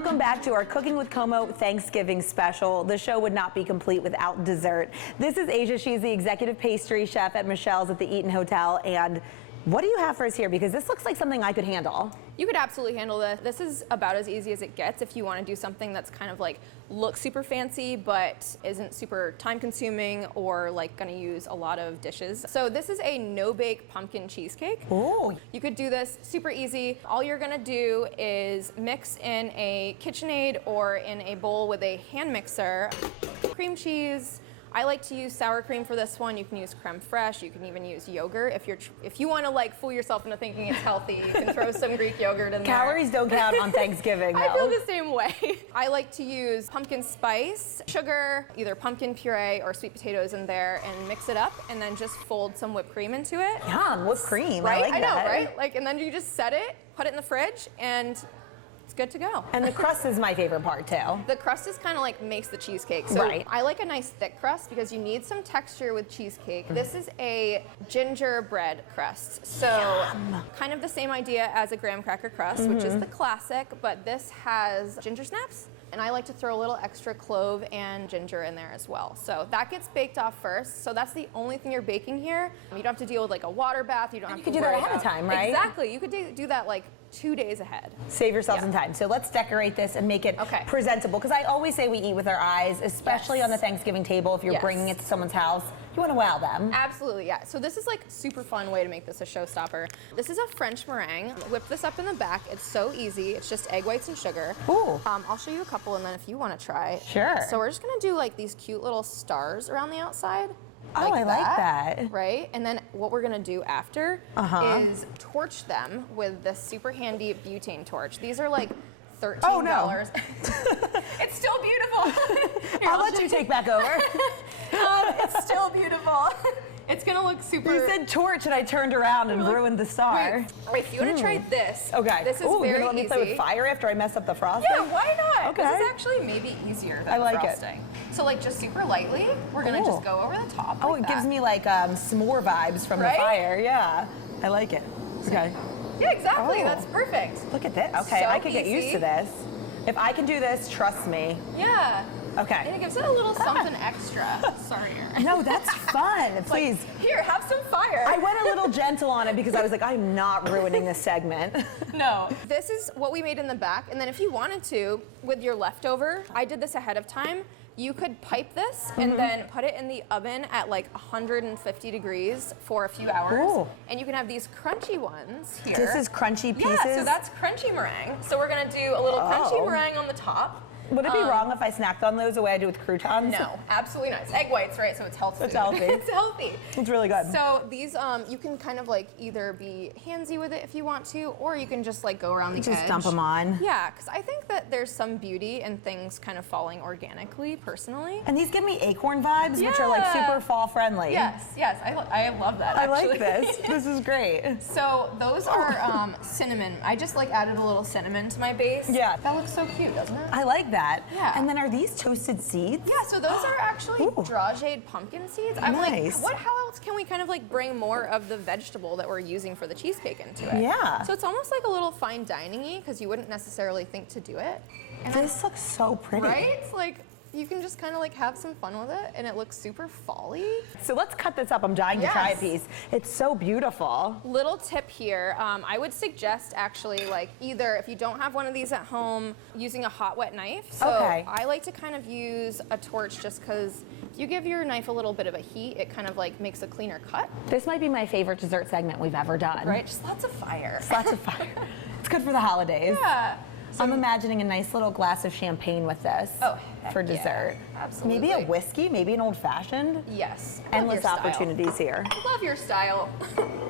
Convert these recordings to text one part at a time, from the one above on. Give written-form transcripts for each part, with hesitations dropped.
Welcome back to our Cooking with Como Thanksgiving special. The show would not be complete without dessert. This is Aisha. She's the executive pastry chef at Michelle's at the Eaton Hotel. And what do you have for us here? Because this looks like something I could handle. You could absolutely handle this. This is about as easy as it gets if you want to do something that's kind of like looks super fancy but isn't super time consuming or like going to use a lot of dishes. So this is a no-bake pumpkin cheesecake. Ooh. You could do this super easy. All you're going to do is mix in a KitchenAid or in a bowl with a hand mixer cream cheese. I like to use sour cream for this one. You can use creme fraiche. You can even use yogurt. If you want to like fool yourself into thinking it's healthy, you can throw some Greek yogurt in there. Calories don't count on Thanksgiving, though. I feel the same way. I like to use pumpkin spice, sugar, either pumpkin puree or sweet potatoes in there, and mix it up, and then just fold some whipped cream into it. Yum, whipped cream. Right? I like that. I know, right? Like, and then you just set it, put it in the fridge, and it's good to go. And the crust is my favorite part, too. The crust is kind of like makes the cheesecake. So right. I like a nice thick crust because you need some texture with cheesecake. This is a gingerbread crust. So kind of the same idea as a graham cracker crust, which is the classic, but this has ginger snaps. And I like to throw a little extra clove and ginger in there as well. So that gets baked off first. So that's the only thing you're baking here. You don't have to deal with like a water bath. You don't have to do that ahead of time, right? Exactly. You could do that like 2 days ahead. Save yourself some time. So let's decorate this and make it presentable. Because I always say we eat with our eyes, especially on the Thanksgiving table. If you're bringing it to someone's house, you want to wow them. Absolutely, yeah. So this is like super fun way to make this a showstopper. This is a French meringue. Whip this up in the back. It's so easy. It's just egg whites and sugar. Ooh. I'll show you a couple, and then if you want to try. Sure. So we're just gonna do like these cute little stars around the outside. Oh, I like that. Right? And then what we're gonna do after is torch them with this super handy butane torch. These are like $13. Oh, no. It's still beautiful. Here, I'll let you take back over. It's still beautiful. It's gonna look super. You said torch and I turned around and ruined the star. Wait, if you wanna try this. Okay. This is Ooh, very you're gonna let me play with fire after I mess up the frosting? Yeah, why not? Okay. This is actually maybe easier than the frosting. So like just super lightly, we're gonna just go over the top. Oh, it gives me like s'more vibes from the fire. Yeah, I like it. Okay. Yeah, exactly. That's perfect. Look at this. Okay, So I could get used to this. If I can do this, trust me. Yeah. Okay. And it gives it a little something extra. Sorry. No, that's fun. Please. Like, here, have some fire. I went a little gentle on it because I was like, I'm not ruining this segment. No. This is what we made in the back. And then if you wanted to, with your leftover, I did this ahead of time. You could pipe this and then put it in the oven at like 150 degrees for a few hours. Ooh. And you can have these crunchy ones here. This is crunchy pieces? Yeah, so that's crunchy meringue. So we're gonna do a little crunchy meringue on the top. Would it be wrong if I snacked on those the way I do with croutons? No, absolutely not. It's egg whites, right? So it's healthy. It's healthy. It's healthy. It's really good. So these, you can kind of like either be handsy with it if you want to, or you can just like go around the edge. Just dump them on. Yeah, because I think that there's some beauty in things kind of falling organically, personally. And these give me acorn vibes, which are like super fall friendly. Yes, yes, I love that, I actually. like this. This is great. So those are cinnamon. I just like added a little cinnament to my base. Yeah. That looks so cute, doesn't it? I like that. Yeah. And then are these toasted seeds? Yeah, so those are actually drageed pumpkin seeds. I'm like, how else can we kind of like bring more of the vegetable that we're using for the cheesecake into it? Yeah. So it's almost like a little fine dining-y because you wouldn't necessarily think to do it. And this looks so pretty. right? Like, you can just kind of like have some fun with it and it looks super fall-y. So let's cut this up. I'm dying to try a piece. It's so beautiful. Little tip here, I would suggest actually like either if you don't have one of these at home, using a hot wet knife. So I like to kind of use a torch just because if you give your knife a little bit of a heat, it kind of like makes a cleaner cut. This might be my favorite dessert segment we've ever done. Right, just lots of fire. Just lots of fire. It's good for the holidays. Yeah. So I'm imagining a nice little glass of champagne with this for dessert. Yeah, absolutely. Maybe a whiskey, maybe an old fashioned. Yes. Endless opportunities here. Love your style.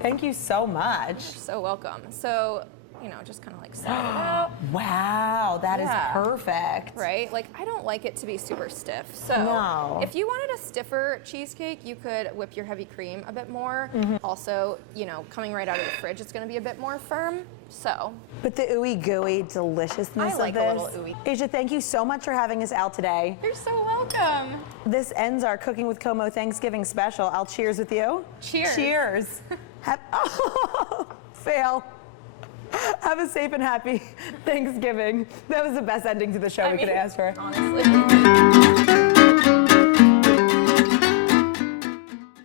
Thank you so much. You're so welcome. So, you know, just kind of like set it out. Wow, that is perfect. Right? Like, I don't like it to be super stiff. So if you wanted a stiffer cheesecake, you could whip your heavy cream a bit more. Also, you know, coming right out of the fridge, it's going to be a bit more firm. So. But the ooey gooey deliciousness I like of this. a little ooey. Aisha, thank you so much for having us out today. You're so welcome. This ends our Cooking with Como Thanksgiving special. I'll cheers with you. Cheers. Cheers. Fail. Have a safe and happy Thanksgiving. That was the best ending to the show we could ask for. Honestly.